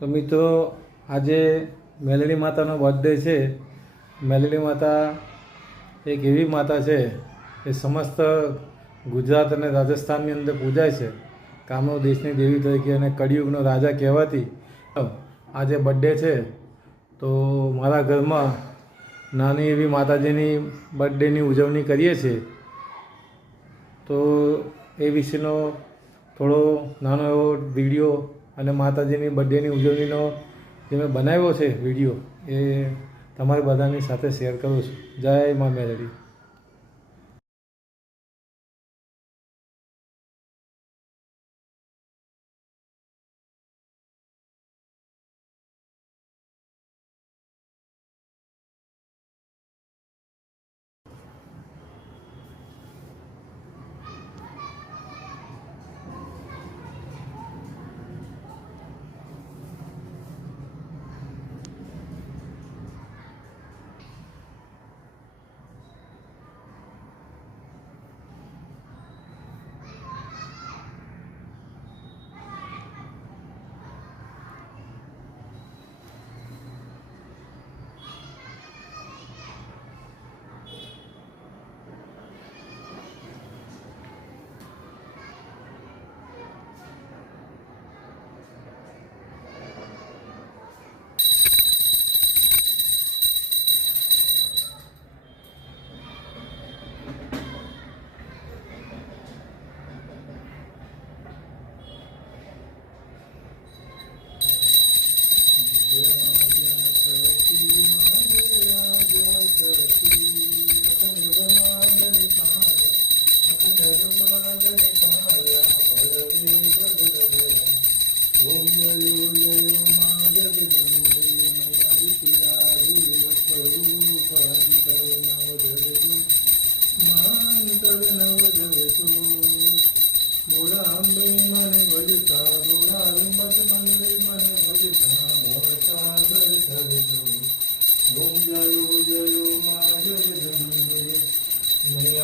તો મિત્રો આજે મેલડી માતાનો બર્થડે છે. મેલડી માતા એક એવી માતા છે કે સમસ્ત ગુજરાત અને રાજસ્થાનની અંદર પૂજાય છે. કામનો દેશની દેવી તરીકે અને કળિયુગનો રાજા કહેવાતી આજે બર્થડે છે. તો મારા ઘરમાં નાની એવી માતાજીની બર્થડેની ઉજવણી કરીએ છીએ. તો એ વિશેનો થોડો નાનો એવો વિડીયો અને માતાજીની બર્થડેની ઉજવણીનો જે મેં બનાવ્યો છે વિડીયો, એ તમારી બધાની સાથે શેર કરું છું. જય મા મેલડી.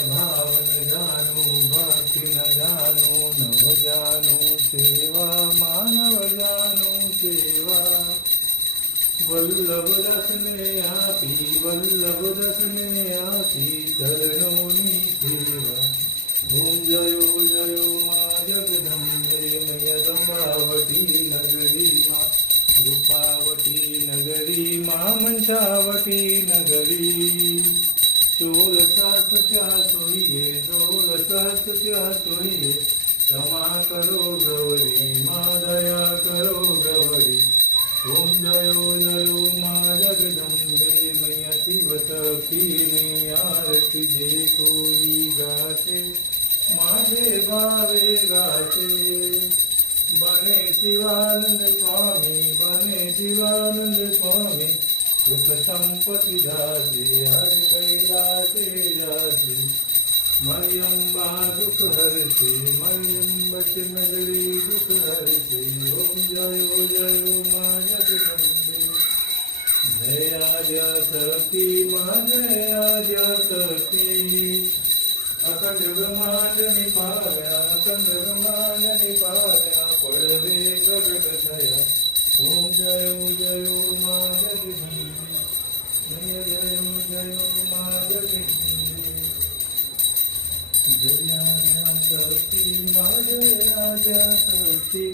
भावन जानु भक्ति न जानु नव जानु सेवा मानव जानु सेवा वल्लभ रसने आपी वल्लभ रसने आपी चरणोनी सेवा. ओम जयो जयो माँ जगदम्बे मय रंभावती नगरी माँ रूपावती नगरी माँ मंसावती नगरी. 16 शास्त्र क्या सोइए 16 शास्त्र क्या सोइए क्षमा करो गौरी माँ दया करो गौरी. ओम जयो जयो माँ जगदम्बे मैया शिव शक्ति में आरती जे कोई गाते माझे भावे गाते. बने शिवानंद स्वामी बने शिवानंद स्वामी सुख संपत्ति दासे हर कैलासे जाते. मरियम्बा दुख हरते मरियम बचन गरी दुख हरते. ओम जयो जयो माँ जगदम्बे जय आद्या शक्ति माँ जय आद्या शक्ति. अखंड ब्रह्मांड निपाया अखंड ब्रह्मांड निपाया पड़वे प्रगट थया. ओम जयो जयो माँ जगदम्बे जय जयो जयो माँ जगदम्बे जय आद्या शक्ति माँ जय आद्या शक्ति.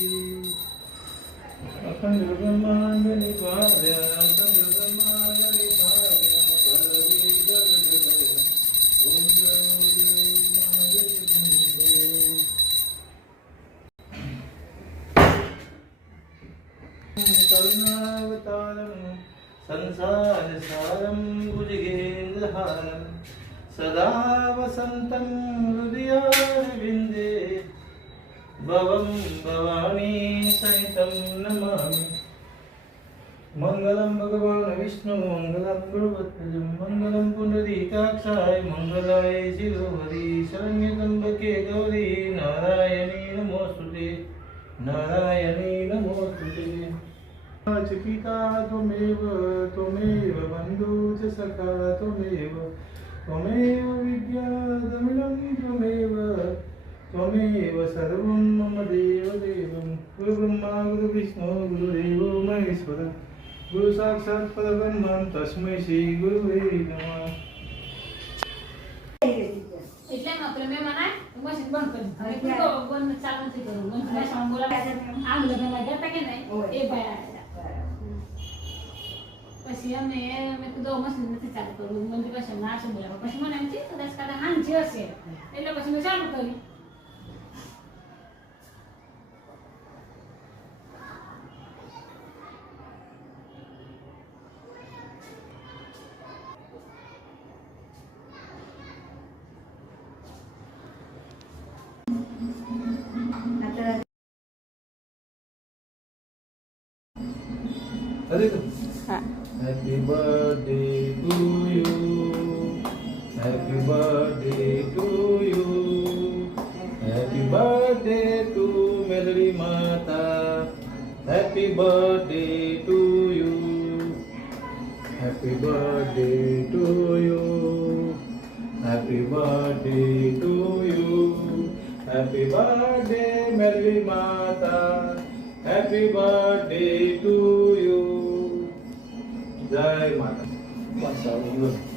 अखंड ब्रह्मांड निपाया अखंड ब्रह्मांड निपाया पड़वे प्रगट थया. ओम जयो जयो माँ जगदम्बे. करुणावतारं संसार सारं भुजगेन्द्रहारं सदा वसन्तं हृदयारविन्दे भवं भवानी सहितं नमामि. मंगलम भगवान विष्णु मंगलम गुरुवत्तज मंगलम पुंडरीकाक्षाय मंगलाय शिरोहरि शरण्य त्र्यंबके गौरी नारायणी नमोस्तुते नारायणी नमोस्तुते. पिता त्वमेव त्वमेव बन्धु च सखा त्वमेव त्वमेव विद्या त्वमेव त्वमेव सर्वं मम देवदेवं गुरुब्रह्मा गुरुविष्णु गुरुदेवो महेश्वर गुरु साक्षात् परब्रह्मं तस्मै श्री गुरुवे नमः. એટલે આપણે મહેમાન આય મશીન બંધ કરી તો બંધ ચાલુ નથી કરવું બંધ ભાષામાં બોલાવે આમ લગનમાં ગયા તા કે નહીં એ ભાઈ આવ્યા પછી અમે કીધું મશીન નથી ચાલુ કરવું બંધ ભાષામાં ના શું બોલાવે પછી મને એમ થયું કદાચ કાલે હાંજે હશે એટલે પછી મેં ચાલુ કર્યું. Tadi tu. હા Happy birthday to you. Happy birthday to you. Happy birthday to Melody Mata. Happy birthday to you. Happy birthday to you. Happy birthday to you. Happy birthday Melody Mata. Happy birthday to you. Jai Mata. Masa Allah.